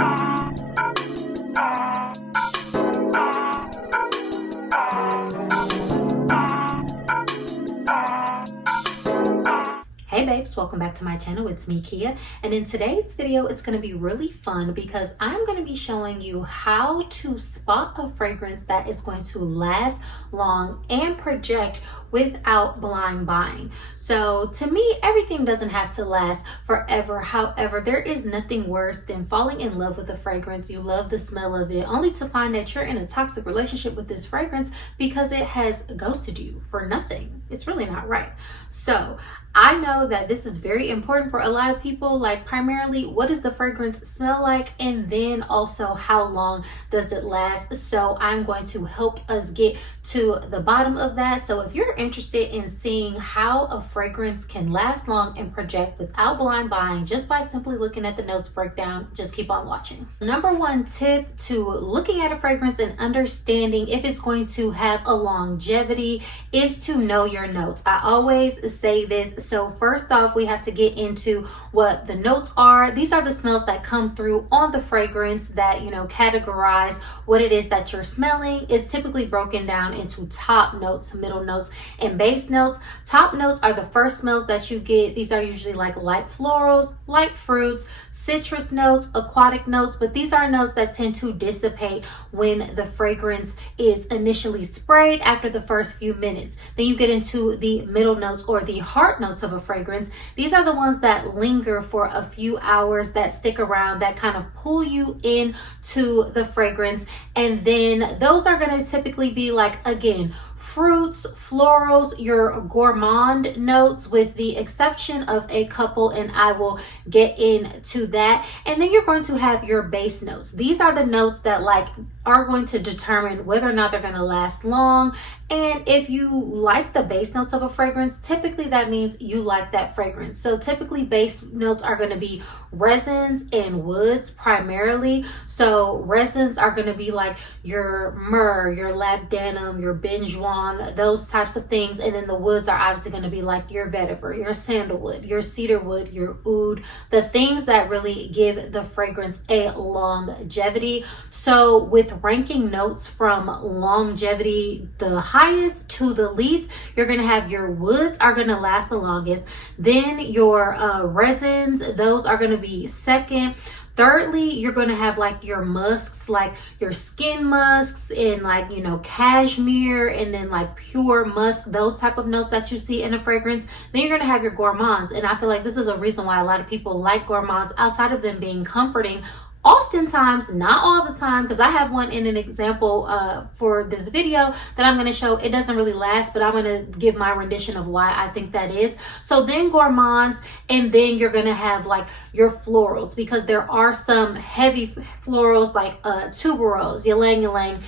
Hey babes, welcome back to my channel. It's me, Kiya, and in today's video it's going to be really fun because I'm going to be showing you how to spot a fragrance that is going to last long and project without blind buying. So to me, everything doesn't have to last forever. However, there is nothing worse than falling in love with a fragrance. You love the smell of it only to find that you're in a toxic relationship with this fragrance because it has ghosted you for nothing. It's really not right. So I know that this is very important for a lot of people, like primarily what does the fragrance smell like, and then also how long does it last. So I'm going to help us get to the bottom of that. So if you're interested in seeing how a fragrance can last long and project without blind buying just by simply looking at the notes breakdown, just keep on watching. Number one tip to looking at a fragrance and understanding if it's going to have a longevity is to know your notes. I always say this. So first off, we have to get into what the notes are. These are the smells that come through on the fragrance that, categorize what it is that you're smelling. It's typically broken down into top notes, middle notes, and base notes. Top notes are the first smells that you get. These are usually like light florals, light fruits, citrus notes, aquatic notes, but these are notes that tend to dissipate when the fragrance is initially sprayed after the first few minutes. Then you get into the middle notes or the heart notes of a fragrance. These are the ones that linger for a few hours, that stick around, that kind of pull you into the fragrance. And then those are going to typically be like, again, fruits, florals, your gourmand notes, with the exception of a couple, and I will get into that. And then you're going to have your base notes. These are the notes that are going to determine whether or not they're going to last long. And if you like the base notes of a fragrance, typically that means you like that fragrance. So typically base notes are going to be resins and woods primarily. So resins are going to be like your myrrh, your labdanum, your benjoin, those types of things. And then the woods are obviously going to be like your vetiver, your sandalwood, your cedarwood, your oud, the things that really give the fragrance a longevity. So with ranking notes from longevity, the highest to the least, you're going to have your woods are going to last the longest. Then your resins, those are going to be second. Thirdly, you're going to have like your musks, like your skin musks and cashmere, and then like pure musk, those type of notes that you see in a fragrance. Then you're going to have your gourmands. And I feel like this is a reason why a lot of people like gourmands outside of them being comforting. Oftentimes, not all the time, because I have one in an example for this video that I'm going to show. It doesn't really last, but I'm going to give my rendition of why I think that is. So then gourmands, and then you're going to have like your florals, because there are some heavy florals like tuberose, ylang ylang,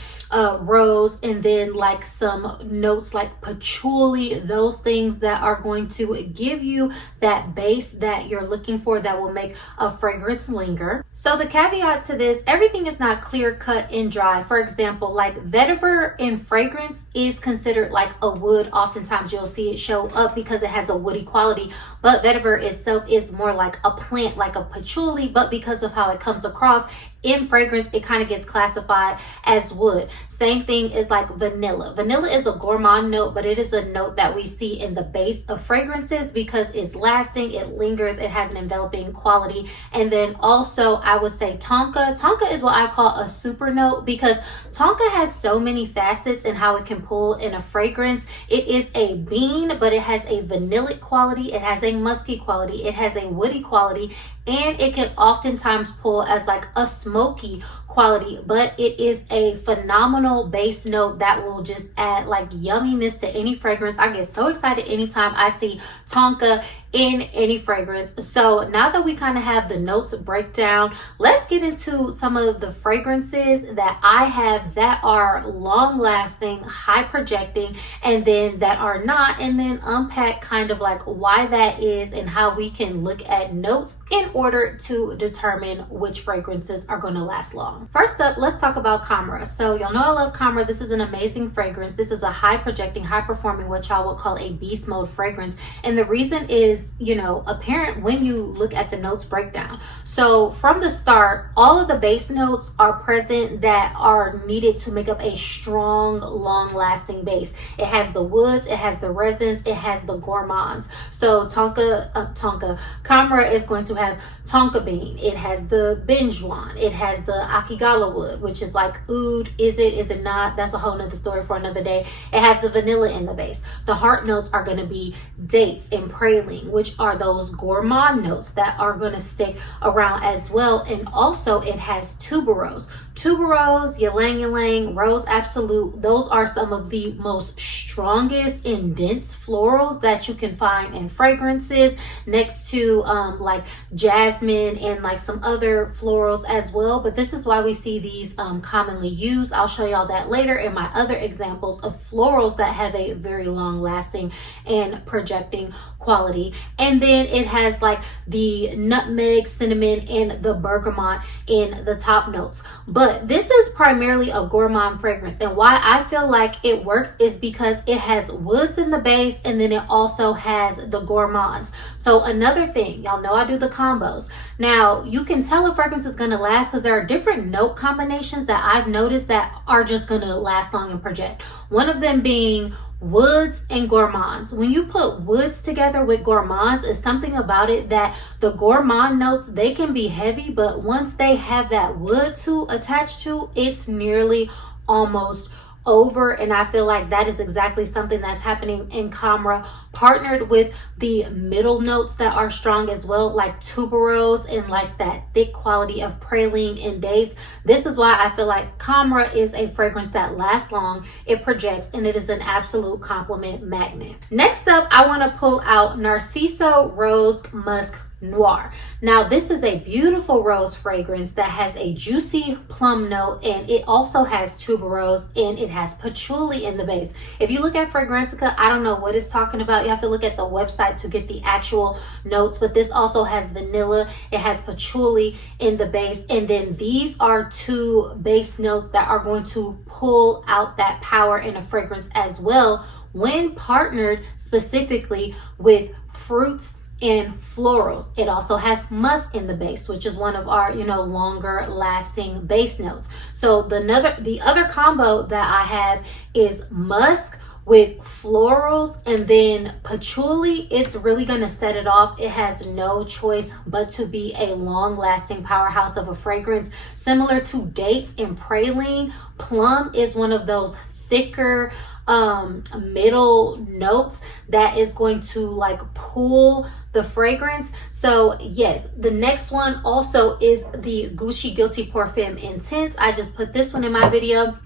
rose, and then like some notes like patchouli, those things that are going to give you that base that you're looking for that will make a fragrance linger. So the caveat to this, everything is not clear cut and dry. For example, like vetiver in fragrance is considered like a wood. Oftentimes you'll see it show up because it has a woody quality, but vetiver itself is more like a plant, like a patchouli, but because of how it comes across in fragrance, it kind of gets classified as wood. Same thing is like vanilla. Vanilla is a gourmand note, but it is a note that we see in the base of fragrances because it's lasting, it lingers, it has an enveloping quality. And then also I would say tonka. Tonka is what I call a super note because tonka has so many facets in how it can pull in a fragrance. It is a bean, but it has a vanillic quality, it has a musky quality, it has a woody quality, and it can oftentimes pull as like a smoky quality, but it is a phenomenal base note that will just add like yumminess to any fragrance. I get so excited anytime I see tonka in any fragrance. So now that we kind of have the notes breakdown, let's get into some of the fragrances that I have that are long lasting, high projecting, and then that are not, and then unpack kind of like why that is and how we can look at notes in order to determine which fragrances are going to last long. So first up, let's talk about Khammrah. So y'all know I love Khammrah. This is an amazing fragrance. This is a high projecting, high performing, what y'all would call a beast mode fragrance. And the reason is, you know, apparent when you look at the notes breakdown. So from the start, all of the base notes are present that are needed to make up a strong, long lasting base. It has the woods, it has the resins, it has the gourmands. So Khammrah is going to have tonka bean. It has the benjuan. It has the akigala wood, which is like oud. Is it not? That's a whole nother story for another day. It has the vanilla in the base. The heart notes are going to be dates and praline, which are those gourmand notes that are going to stick around as well. And also it has tuberose. Tuberose, ylang ylang, rose absolute. Those are some of the most strongest and dense florals that you can find in fragrances, next to like jasmine and like some other florals as well. But this is why we see these commonly used. I'll show y'all that later in my other examples of florals that have a very long lasting and projecting quality. And then it has like the nutmeg, cinnamon, and the bergamot in the top notes. But this is primarily a gourmand fragrance, and why I feel like it works is because it has woods in the base, and then it also has the gourmands. So another thing, y'all know I do the combos. Now you can tell a fragrance is going to last because there are different note combinations that I've noticed that are just going to last long and project. One of them being woods and gourmands. When you put woods together with gourmands, it's something about it that the gourmand notes, they can be heavy, but once they have that wood to attach to, it's nearly almost over. And I feel like that is exactly something that's happening in Khammrah, partnered with the middle notes that are strong as well, like tuberose and like that thick quality of praline and dates. This is why I feel like Khammrah is a fragrance that lasts long, it projects, and it is an absolute compliment magnet. Next up, I want to pull out Narciso Rose Musk Noir. Now this is a beautiful rose fragrance that has a juicy plum note, and it also has tuberose and it has patchouli in the base. If you look at Fragrantica, I don't know what it's talking about. You have to look at the website to get the actual notes, but this also has vanilla, it has patchouli in the base, and then these are two base notes that are going to pull out that power in a fragrance as well when partnered specifically with fruits and florals. It also has musk in the base, which is one of our, you know, longer lasting base notes. So the other combo that I have is musk with florals and then patchouli. It's really going to set it off. It has no choice but to be a long lasting powerhouse of a fragrance, similar to dates and praline. Plum is one of those thicker middle notes that is going to like pull the fragrance. So yes, the next one also is the Gucci Guilty Parfum Intense. I just put this one in my video.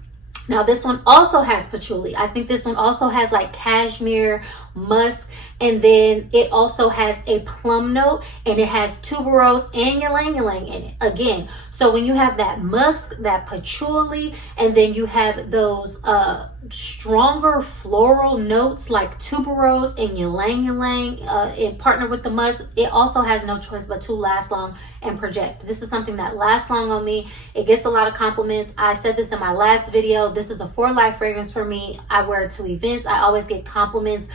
Now this one also has patchouli. I think this one also has like cashmere, musk, and then it also has a plum note, and it has tuberose and ylang ylang in it again. So when you have that musk, that patchouli, and then you have those stronger floral notes like tuberose and ylang ylang in partner with the musk, it also has no choice but to last long and project. This is something that lasts long on me. It gets a lot of compliments. I said this in my last video. This is a for life fragrance for me. I wear it to events. I always get compliments,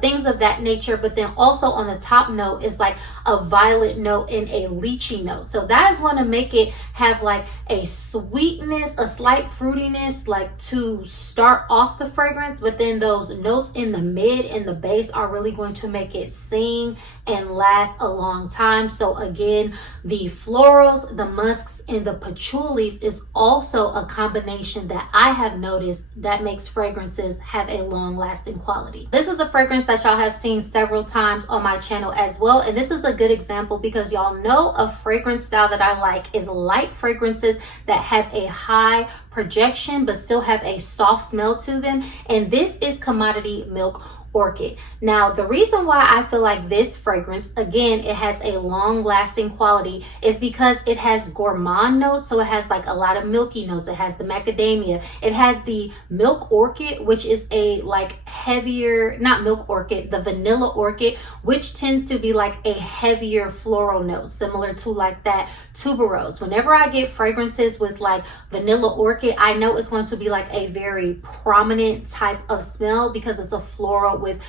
things of that nature. But then also on the top note is like a violet note and a lychee note. So that is going to make it have like a sweetness, a slight fruitiness, like to start off the fragrance. But then those notes in the mid and the base are really going to make it sing and last a long time. So again, the florals, the musks, and the patchoulis is also a combination that I have noticed that makes fragrances have a long lasting quality. This is a fragrance that y'all have seen several times on my channel as well, and this is a good example because y'all know a fragrance style that I like is light fragrances that have a high projection but still have a soft smell to them, and this is Commodity Milk Orchid. Now, the reason why I feel like this fragrance, again, it has a long lasting quality, is because it has gourmand notes. So it has like a lot of milky notes. It has the macadamia. It has the milk orchid, which is a like heavier, not milk orchid, the vanilla orchid, which tends to be like a heavier floral note, similar to like that tuberose. Whenever I get fragrances with like vanilla orchid, I know it's going to be like a very prominent type of smell because it's a floral with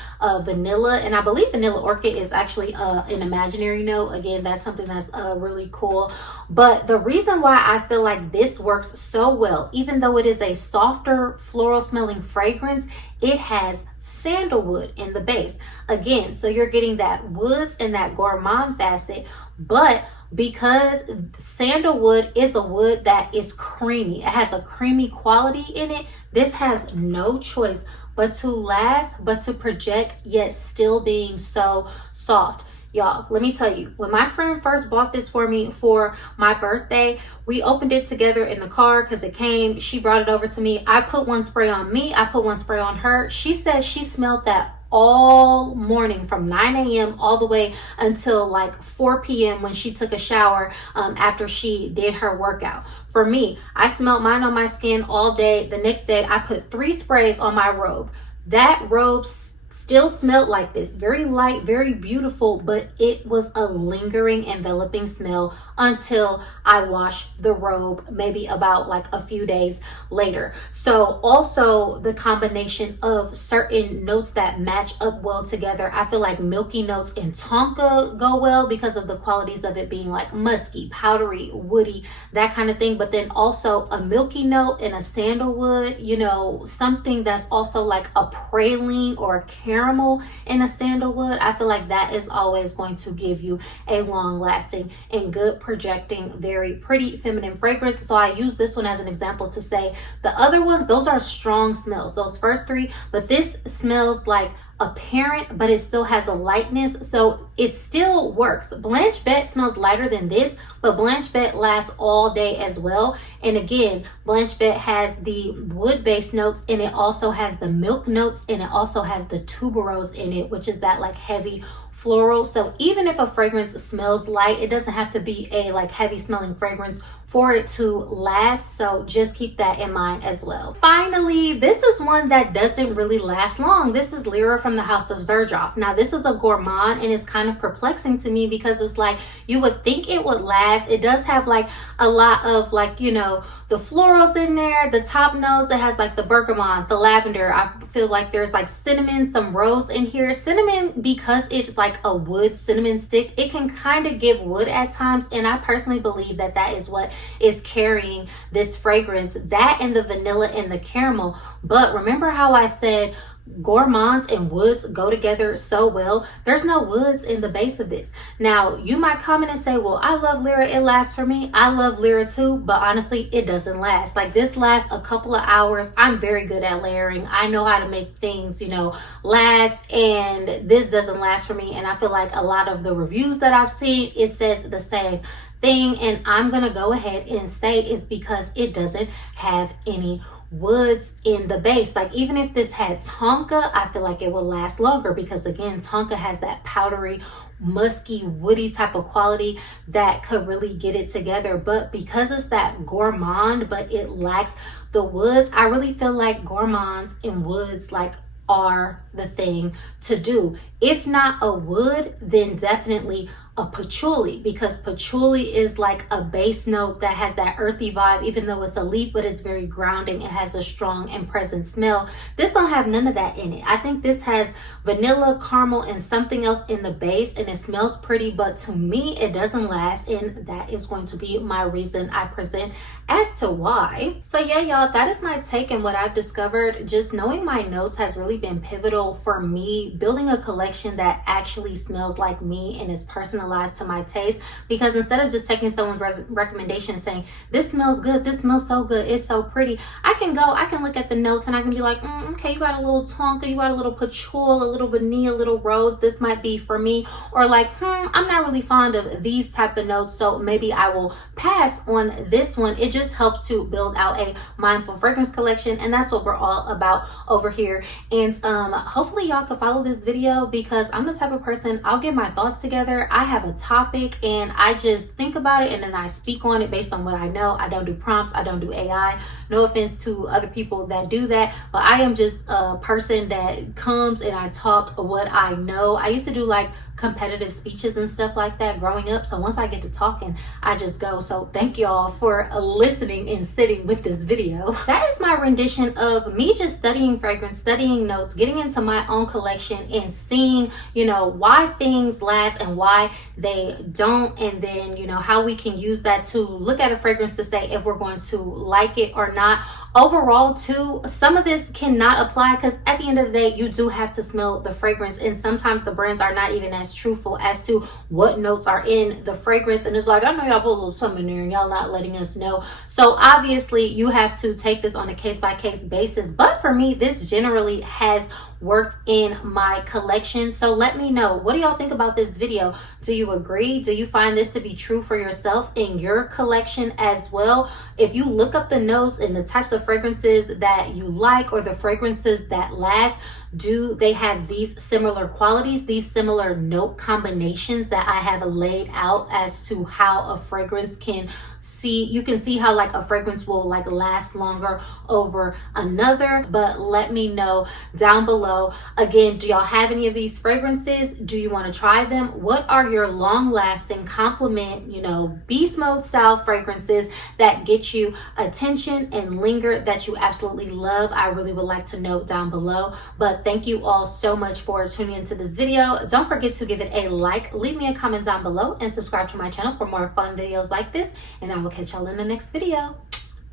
vanilla, and I believe vanilla orchid is actually an imaginary note. Again, that's something that's really cool. But the reason why I feel like this works so well, even though it is a softer floral smelling fragrance, it has sandalwood in the base. Again, so you're getting that woods and that gourmand facet, but because sandalwood is a wood that is creamy, it has a creamy quality in it, this has no choice but to last, but to project, yet still being so soft. Y'all, let me tell you, when my friend first bought this for me for my birthday, we opened it together in the car because it came. She brought it over to me. I put one spray on me. I put one spray on her. She said she smelled that all morning from 9 a.m. all the way until like 4 p.m. when she took a shower after she did her workout. For me, I smelled mine on my skin all day. The next day, I put 3 sprays on my robe. That robe still smelled like this, very light, very beautiful, but it was a lingering, enveloping smell until I washed the robe, maybe about like a few days later. So also the combination of certain notes that match up well together. I feel like milky notes in tonka go well because of the qualities of it being like musky, powdery, woody, that kind of thing. But then also a milky note and a sandalwood, you know, something that's also like a praline or a caramel in a sandalwood. I feel like that is always going to give you a long lasting and good projecting, very pretty feminine fragrance. So I use this one as an example to say the other ones, those are strong smells, those first 3, but this smells like apparent, but it still has a lightness, so it still works. Blanche Bette smells lighter than this, but Blanche Bette lasts all day as well. And again, Blanche Bette has the wood-based notes, and it also has the milk notes, and it also has the tuberose in it, which is that like heavy floral. So even if a fragrance smells light, it doesn't have to be a like heavy smelling fragrance for it to last. So just keep that in mind as well. Finally, this is one that doesn't really last long. This is Lira from the House of Xerjoff. Now this is a gourmand, and it's kind of perplexing to me because it's like you would think it would last. It does have like a lot of like, you know, the florals in there, the top notes. It has like the bergamot, the lavender. I feel like there's like cinnamon, some rose in here. Cinnamon, because it's like a wood cinnamon stick, it can kind of give wood at times, and I personally believe that that is what is carrying this fragrance, that and the vanilla and the caramel. But remember how I said gourmands and woods go together so well? There's no woods in the base of this. Now you might comment and say, well, I love Lira, it lasts for me. I love Lira too, but honestly it doesn't last. Like this lasts a couple of hours. I'm very good at layering. I know how to make things, you know, last, and this doesn't last for me. And I feel like a lot of the reviews that I've seen, it says the same thing, and I'm gonna go ahead and say it's because it doesn't have any woods in the base. Like even if this had tonka, I feel like it would last longer because again, tonka has that powdery, musky, woody type of quality that could really get it together. But because it's that gourmand but it lacks the woods, I really feel like gourmands and woods like are the thing to do. If not a wood, then definitely a patchouli, because patchouli is like a base note that has that earthy vibe. Even though it's a leaf, but it's very grounding. It has a strong and present smell. This don't have none of that in it. I think this has vanilla, caramel, and something else in the base, and it smells pretty, but to me it doesn't last, and that is going to be my reason I present as to why. So yeah, y'all, that is my take and what I've discovered. Just knowing my notes has really been pivotal for me building a collection that actually smells like me and is personalized personalized to my taste, because instead of just taking someone's recommendation and saying, this smells good, this smells so good, it's so pretty, I can look at the notes and I can be like, okay, you got a little tonka, you got a little patchouli, a little vanilla, a little rose, this might be for me. Or like, I'm not really fond of these type of notes, so maybe I will pass on this one. It just helps to build out a mindful fragrance collection, and that's what we're all about over here. And hopefully y'all can follow this video, because I'm the type of person, I'll get my thoughts together, I have a topic and I just think about it and then I speak on it based on what I know. I don't do prompts, I don't do AI. No offense to other people that do that, but I am just a person that comes and I talk what I know. I used to do like competitive speeches and stuff like that growing up, so once I get to talking, I just go. So thank y'all for listening and sitting with this video. That is my rendition of me just studying fragrance, studying notes, getting into my own collection and seeing, you know, why things last and why they don't, and then, you know, how we can use that to look at a fragrance to say if we're going to like it or not. Overall too, some of this cannot apply, because at the end of the day, you do have to smell the fragrance, and sometimes the brands are not even as truthful as to what notes are in the fragrance. And it's like, I know y'all put a little something in there and y'all not letting us know. So obviously you have to take this on a case-by-case basis, but for me, this generally has worked in my collection. So let me know, what do y'all think about this video? Do you agree? Do you find this to be true for yourself in your collection as well? If you look up the notes and the types of fragrances that you like, or the fragrances that last, do they have these similar qualities, these similar note combinations that I have laid out as to how a fragrance can see? You can see how like a fragrance will like last longer over another. But let me know down below. Again, do y'all have any of these fragrances? Do you want to try them? What are your long lasting compliment, you know, beast mode style fragrances that get you attention and linger, that you absolutely love? I really would like to know down below. But thank you all so much for tuning into this video. Don't forget to give it a like, leave me a comment down below, and subscribe to my channel for more fun videos like this. And I will catch y'all in the next video.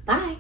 Bye.